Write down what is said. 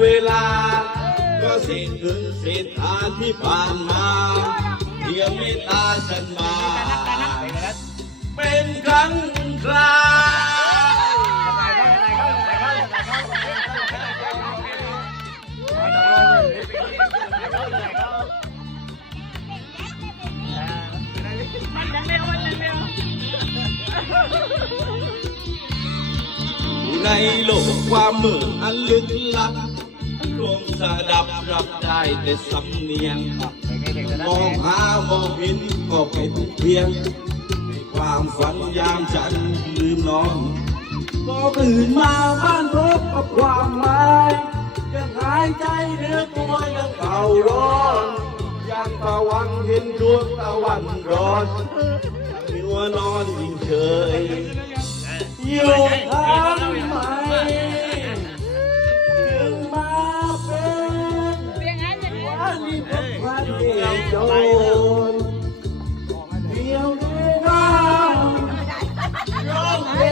เวลาก็เศษเงินเศษทานที่ผ่านมาเพียงเมตตาฉันมาเป็นครั้งครในโลกความมืดอันลึกลับดวงสะดับรับได้แต่สำเนียงมองหามองเห็นก็เป็นเพียงในความฝันยามฉันลืมนอนก็ตื่นมาบ้านพบกับความหมายยังหายใจเนื้อตัวยังเก่าร้อนยังตะวันเห็นดวงตะวันร้อนยังมีว่านอนยิ่งเฉยอยู่ทำไมจึงมาเป็นวันนี้เป็นวันเดียว